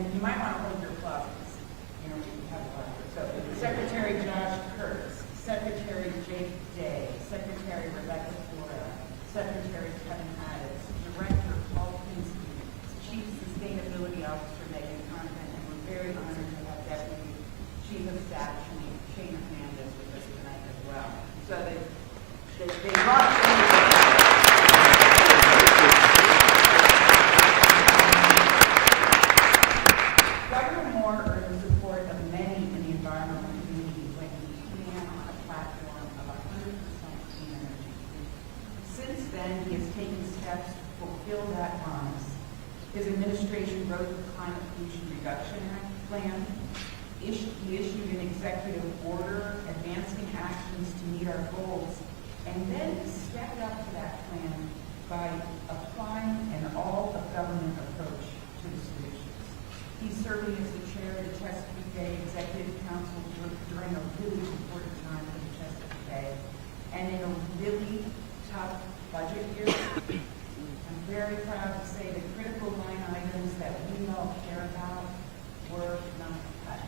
And you might want to hold your applause. You know, we have a lot here. So, Secretary Josh Kurtz, Secretary Jake Day, Secretary Rebecca Flora, Secretary Kevin Addis, Director Paul Pinsky, Chief Sustainability Officer Megan Convent, and we're very honored to have Deputy Chief of Staff Shane Hernandez with us tonight as well. So they launched Governor Moore earned the support of many in the environmental community when he began on a platform of 100% clean energy. Since then, he has taken steps to fulfill that promise. His administration wrote the Climate Pollution Reduction Act plan. He issued an executive order advancing actions to meet our goals, and then stepped up to that plan by applying an all-of-government approach to the solutions. He's serving as the chair of the Chesapeake Bay Executive Council during a really important time for the Chesapeake Bay, and in a really tough budget year. I'm very proud to say the critical line items that we all care about were not cut.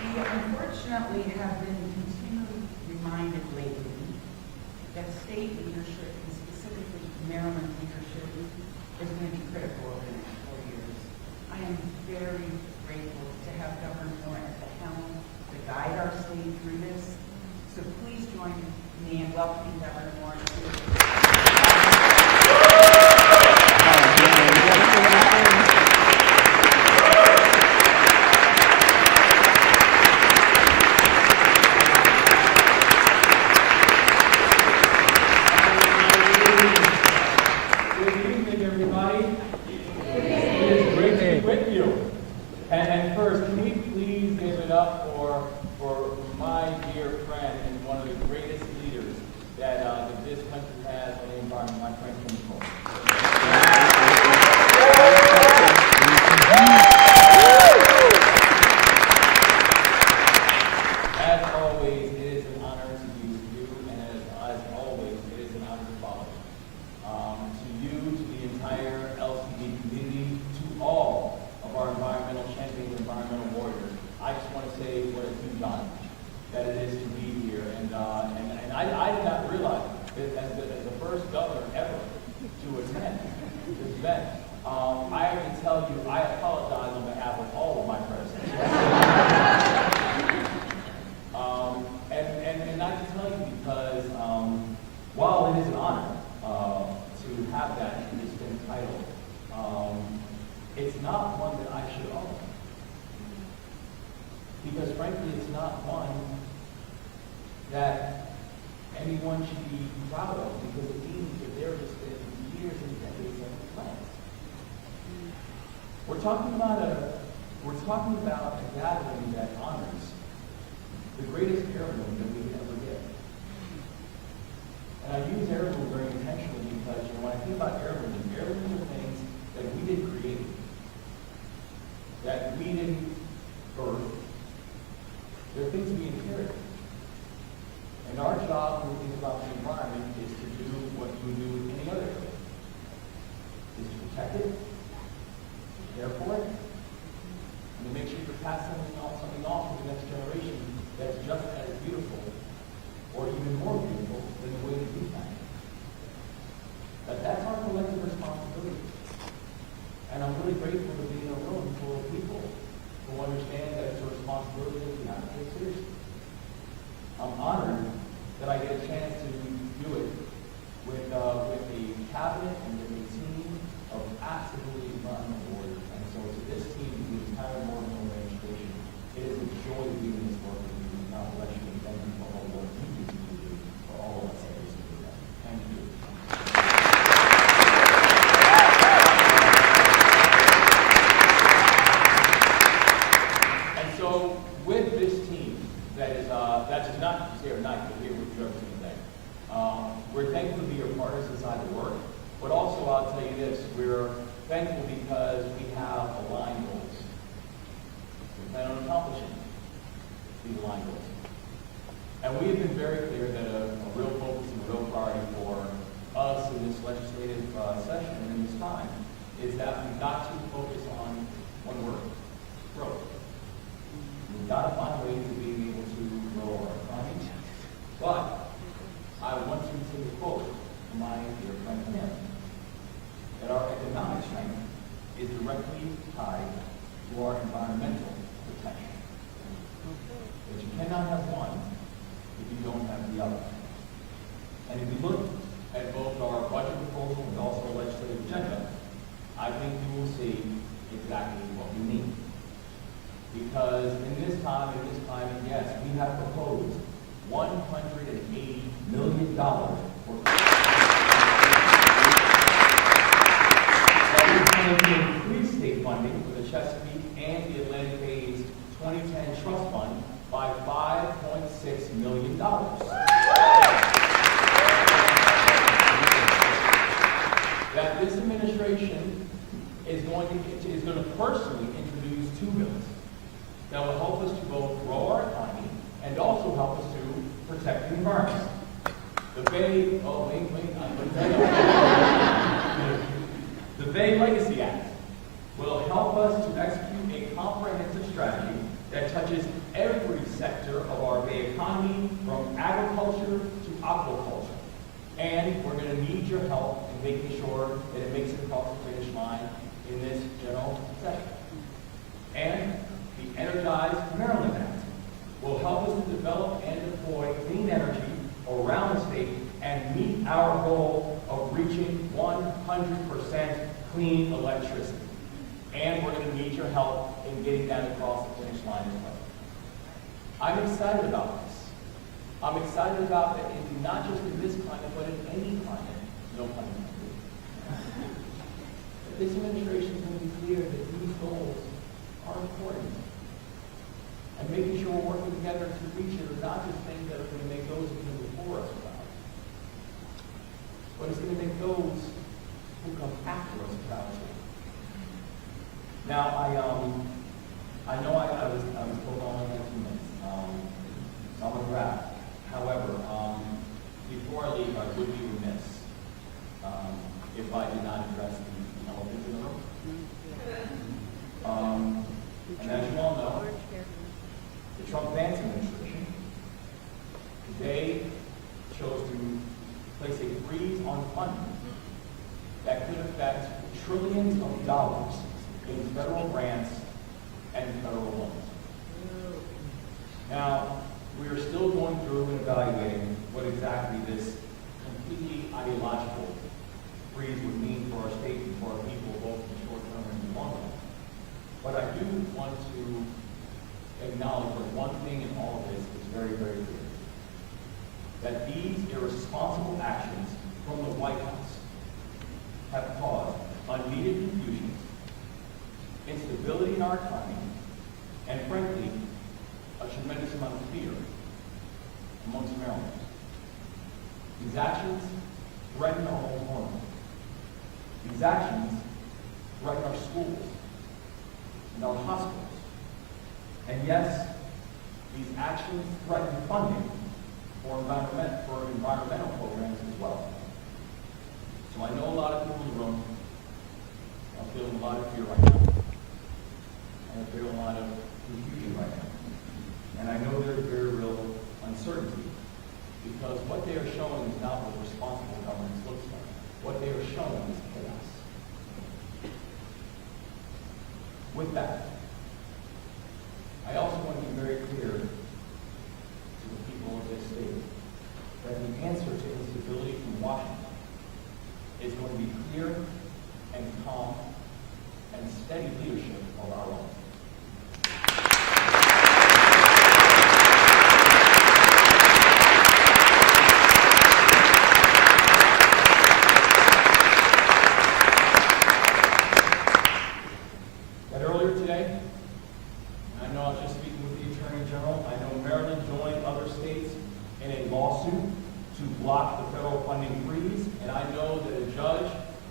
We unfortunately have been continually reminded lately that state leadership, and specifically Maryland leadership, is going to be critical over the next 4 years. I am very grateful to have Governor Moore at the helm to guide our state through this. So please join me in welcoming Governor Moore to And first, can we please give it up for my dear friend and one of the greatest leaders that this country has on the environment, my friend Kim Cole. As always, it is an honor to be with you, and as always, it is an honor to follow you. To you, to the entire LCD community, to all of our environmental champions, environmental warriors, I just want to say what a huge honor that it is to be here. And I did not realize that as the first governor ever to attend this event. I have to tell you, I apologize on behalf of all of my predecessors. And I can tell you because while it is an honor to have that distinct title, it's not one that I should own. Because frankly, it's not one that anyone should be proud of, because it means that there have just been years and decades of plans. We're talking about a gathering that honors the greatest heirloom that we could ever get. And I use heirloom very intentionally because when I think about heirlooms are things that we didn't create, that we didn't birth. They're things we inherit. And our job when we think about the environment is to do what we do with any other area. Is to protect it, to care for it, and to make sure you pass something off to the next generation that's just as beautiful That is going to increase state funding for the Chesapeake and the Atlantic Bay's 2010 Trust Fund by $5.6 million. That this administration is going to personally introduce 2 bills that will help us to both grow our economy and also help us to protect the environment. The Bay, the Bay Legacy Act will help us to execute a comprehensive strategy that touches every sector of our Bay economy, from agriculture to aquaculture. And we're going to need your help in making sure that it makes it across the finish line in this general session. And the Energize Maryland Act will help us to develop and deploy clean energy around the state and meet our goal of reaching 100% clean electricity. And we're going to need your help in getting that across the finish line as well. I'm excited about this. I'm excited about it not just in this climate, but in any climate. No pun intended. This administration is going to be clear that these goals are important. And making sure we're working together to reach it are not just things that are going to make those who came before us proud, but it's going to make those who come after us proud too. Now, I know I was told I only had 2 minutes, so I'm going to wrap. However, before I leave, I would be remiss if I did not address the elephant in the room. And as you all know, the Trump-Vance administration today chose to place a freeze on funding that could affect trillions of dollars in federal grants and federal loans. Now, we are still going through and evaluating what exactly this completely ideological freeze would mean for our state and for our people, both in the short term and in the long term. But I do want to acknowledge that one thing in all of this is very, very clear. That these irresponsible actions from the White House have caused unneeded confusion, instability in our economy, and frankly, a tremendous amount of fear amongst Marylanders. These actions threaten our home. These actions threaten our schools and our hospitals. And yes, these actions threaten funding for environmental programs as well. So I know a lot of people in the room are feeling a lot of fear right now. And they're feeling a lot of confusion right now. And I know there's very real uncertainty, because what they are showing is not what responsible governance looks like. What they are showing is chaos. With that, I also want to be very clear to the people of this state that the answer to instability from Washington is going to be clear and calm and steady leadership of our own.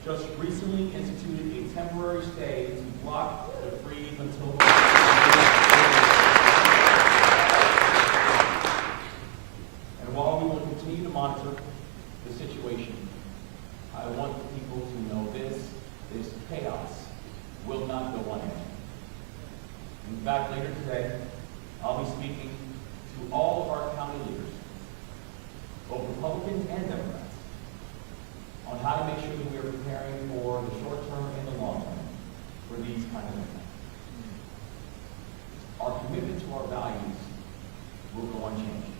Just recently instituted a temporary stay to block the freeze until and while we will continue to monitor the situation, I want the people to know this chaos will not go unanswered. In fact, later today, I'll be speaking to all of our county leaders, both Republicans and Democrats, on how to make sure that we are preparing for the short term and the long term for these kind of events. Our commitment to our values will go unchanged.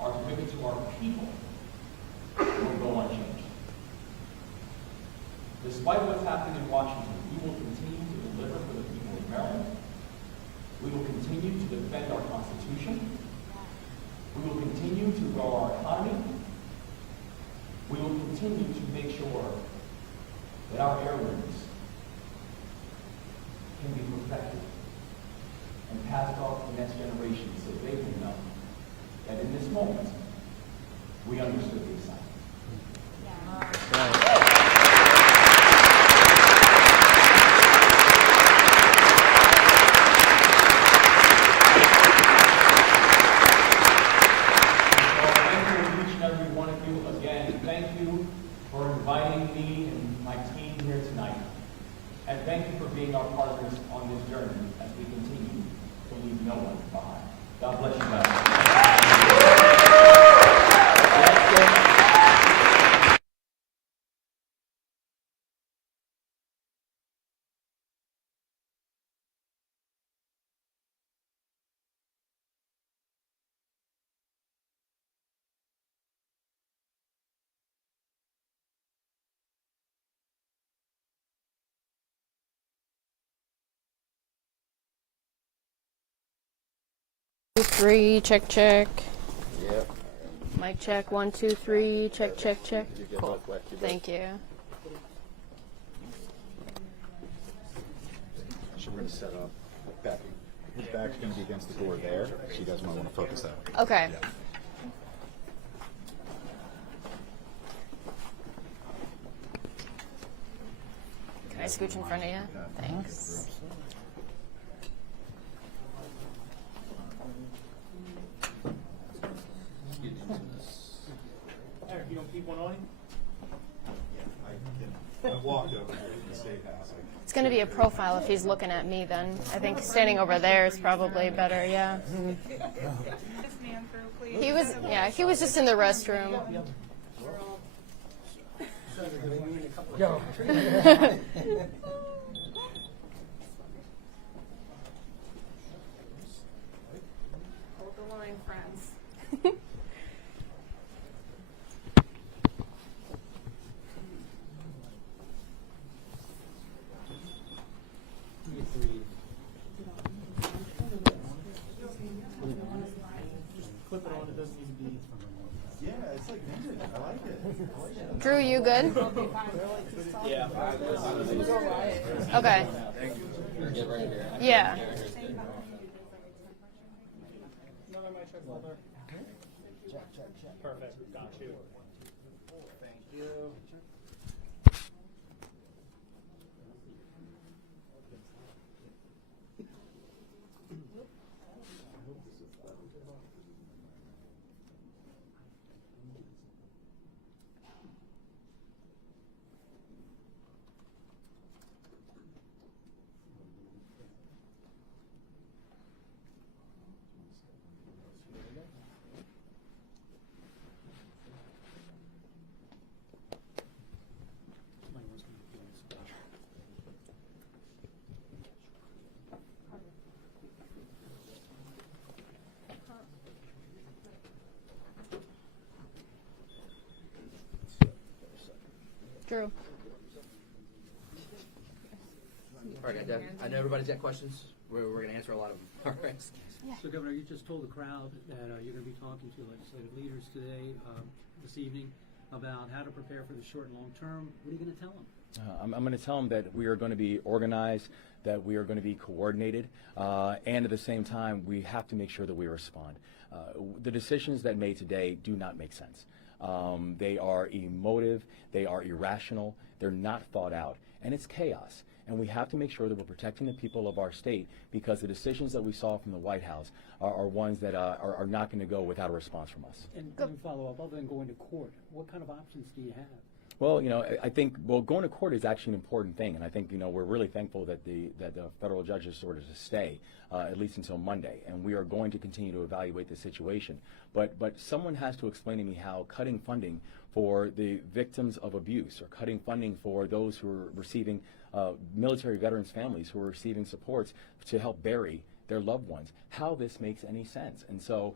Our commitment to our people will go unchanged. Despite what's happening in Washington, we will continue to deliver for the people of Maryland. We will continue to defend our Constitution. We will continue to grow our economy. continue to make sure that our heirlooms can be perfected and passed off to the next generation so they can know that in this moment, we understood the assignment. Inviting me and my team here tonight. And thank you for being our partners on this journey as we continue to leave no one behind. God bless you guys. Three, check, check. Yep. Mic check, 1, 2, 3, check, check, check. Cool. Thank you. So we're going to set up back. His back's going to be against the door there. So you guys might want to focus that way. Okay. Yeah. Can I scooch in front of you? Thanks. Eric, you don't keep one on him? I walked over here to the state house. It's going to be a profile if he's looking at me then. I think standing over there is probably better, yeah. This man through, please. He was just in the restroom. Hold the line, friends. Clip it on, it doesn't need to be. Yeah, it's like vintage. I like it. Drew, you good? Yeah. Okay. Get right here. Yeah. Another mic check, Walter. Perfect, got you. Thank you. Drew. All right, I know everybody's got questions. We're going to answer a lot of them. All right. So, Governor, you just told the crowd that you're going to be talking to legislative leaders today, this evening, about how to prepare for the short and long term. What are you going to tell them? I'm going to tell them that we are going to be organized, that we are going to be coordinated, and at the same time, we have to make sure that we respond. The decisions that made today do not make sense. They are emotive, they are irrational, they're not thought out, and it's chaos. And we have to make sure that we're protecting the people of our state, because the decisions that we saw from the White House are ones that are not going to go without a response from us. And let me follow up, other than going to court, what kind of options do you have? Well, I think going to court is actually an important thing, and I think we're really thankful that the federal judges ordered to stay at least until Monday, and we are going to continue to evaluate the situation. But someone has to explain to me how cutting funding for the victims of abuse, or cutting funding for those who are receiving military veterans' families who are receiving supports to help bury their loved ones, how this makes any sense. And so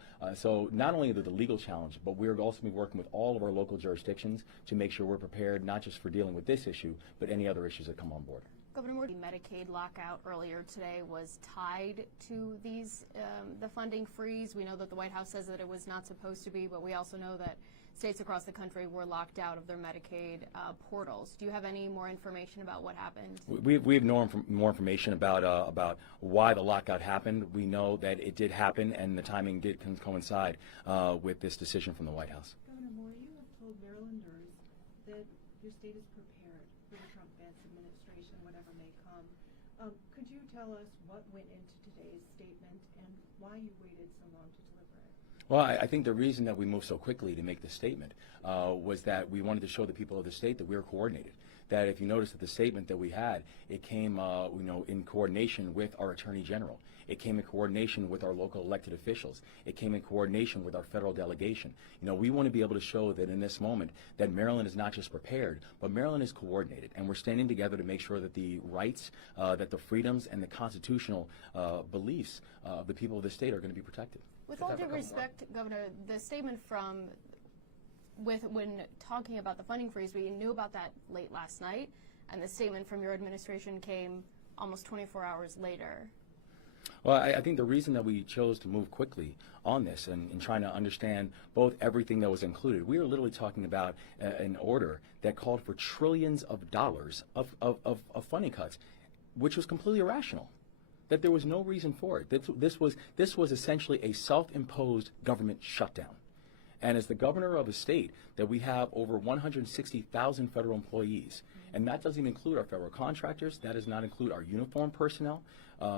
not only the legal challenge, but we're also be working with all of our local jurisdictions to make sure we're prepared not just for dealing with this issue, but any other issues that come on board. Governor Moore, the Medicaid lockout earlier today was tied to these the funding freeze. We know that the White House says that it was not supposed to be, but we also know that states across the country were locked out of their Medicaid portals. Do you have any more information about what happened? We have more information about why the lockout happened. We know that it did happen, and the timing did coincide with this decision from the White House. Governor Moore, you have told Marylanders that your state is prepared for the Trump-Vance administration, whatever may come. Could you tell us what went into today's statement and why you waited so long to deliver it? Well, I think the reason that we moved so quickly to make this statement was that we wanted to show the people of the state that we were coordinated. That if you notice that the statement that we had, it came in coordination with our Attorney General. It came in coordination with our local elected officials. It came in coordination with our federal delegation. We want to be able to show that in this moment that Maryland is not just prepared, but Maryland is coordinated. And we're standing together to make sure that the rights, that the freedoms, and the constitutional beliefs of the people of the state are going to be protected. With all due respect, Governor, the statement when talking about the funding freeze, we knew about that late last night, and the statement from your administration came almost 24 hours later. Well, I think the reason that we chose to move quickly on this and trying to understand both everything that was included, we were literally talking about an order that called for trillions of dollars of funding cuts, which was completely irrational. That there was no reason for it. This was essentially a self-imposed government shutdown. And as the governor of a state that we have over 160,000 federal employees, and that doesn't even include our federal contractors, that does not include our uniformed personnel,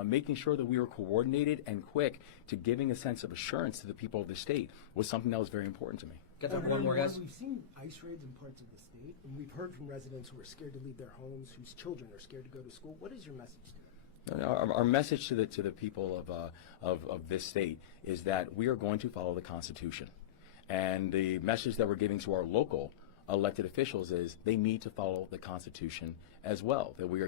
making sure that we were coordinated and quick to giving a sense of assurance to the people of the state was something that was very important to me. Got time for one more, guys? We've seen ICE raids in parts of the state, and we've heard from residents who are scared to leave their homes, whose children are scared to go to school. What is your message to them? Our message to the people of this state is that we are going to follow the Constitution. And the message that we're giving to our local elected officials is they need to follow the Constitution as well. That we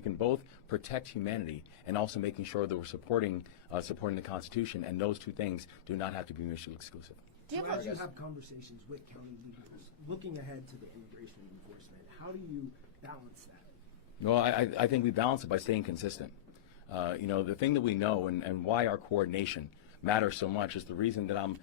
can both protect humanity and also making sure that we're supporting the Constitution, and those two things do not have to be mutually exclusive. So as you have conversations with county leaders, looking ahead to the immigration enforcement, how do you balance that? Well, I think we balance it by staying consistent. The thing that we know and why our coordination matters so much is the reason that I'm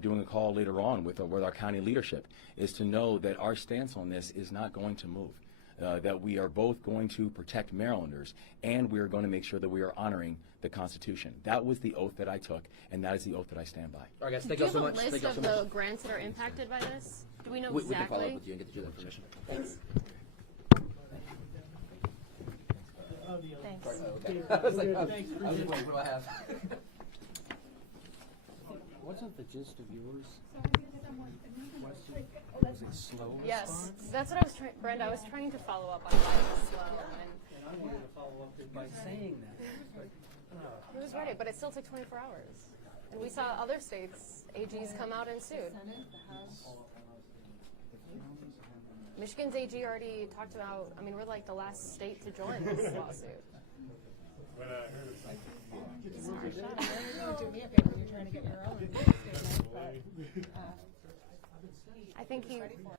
doing a call later on with our county leadership is to know that our stance on this is not going to move. That we are both going to protect Marylanders, and we are going to make sure that we are honoring the Constitution. That was the oath that I took, and that is the oath that I stand by. All right, guys, Do thank you you have so a much. list Thank you of so the much. grants that are impacted by this? Do we know We can follow up exactly? with you and get you that information. Thanks. Thanks. I was like, wait, what do I have? Wasn't the gist of yours question? Was it slow Yes, response? that's what I was trying, Brenda. I was trying to follow up on why it was slow, and And I wanted to follow up by saying that. he was right, but it still took 24 hours. And we saw other states, AGs come out and sued. Michigan's AG already talked about, we're like the last state to join this lawsuit. Sorry, shut up. Do me a favor, you're trying to get your own statement, but, I think he, ready for